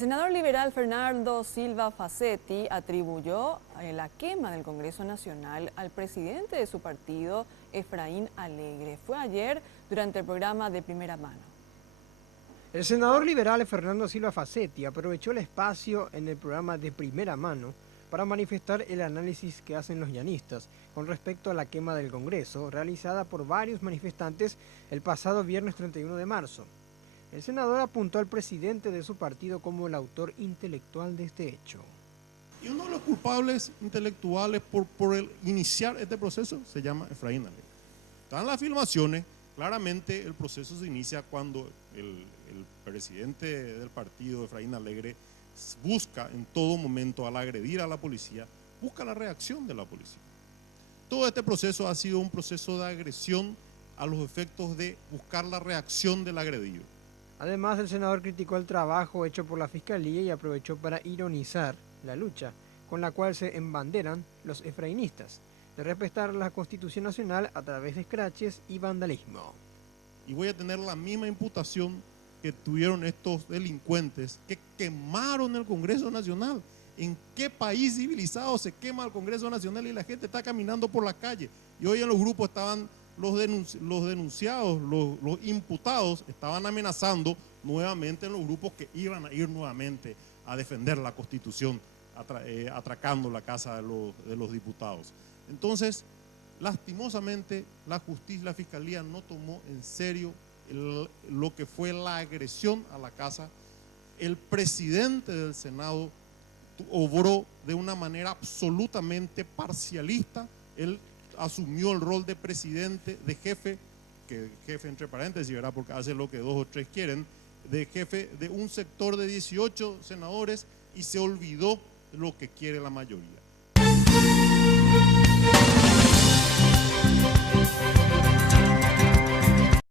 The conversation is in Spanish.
senador liberal Fernando Silva Facetti atribuyó la quema del Congreso Nacional al presidente de su partido, Efraín Alegre. Fue ayer durante el programa De Primera Mano. El senador liberal Fernando Silva Facetti aprovechó el espacio en el programa De Primera Mano para manifestar el análisis que hacen los llanistas con respecto a la quema del Congreso realizada por varios manifestantes el pasado viernes 31 de marzo. El senador apuntó al presidente de su partido como el autor intelectual de este hecho. Y uno de los culpables intelectuales por iniciar este proceso se llama Efraín Alegre. Están las filmaciones, claramente el proceso se inicia cuando el presidente del partido, Efraín Alegre, busca en todo momento, al agredir a la policía, busca la reacción de la policía. Todo este proceso ha sido un proceso de agresión a los efectos de buscar la reacción del agredido. Además, el senador criticó el trabajo hecho por la Fiscalía y aprovechó para ironizar la lucha con la cual se embanderan los efrainistas, de respetar la Constitución Nacional a través de escraches y vandalismo. Y voy a tener la misma imputación que tuvieron estos delincuentes que quemaron el Congreso Nacional. ¿En qué país civilizado se quema el Congreso Nacional y la gente está caminando por la calle? Y hoy en los grupos estaban los denunciados, los imputados, estaban amenazando nuevamente en los grupos que iban a ir nuevamente a defender la Constitución, atracando la casa de los diputados. Entonces, lastimosamente, la justicia, la Fiscalía no tomó en serio lo que fue la agresión a la casa. El presidente del Senado obró de una manera absolutamente parcialista. Él asumió el rol de presidente, de jefe, que jefe entre paréntesis, ¿verdad?, porque hace lo que dos o tres quieren, de jefe de un sector de 18 senadores y se olvidó lo que quiere la mayoría.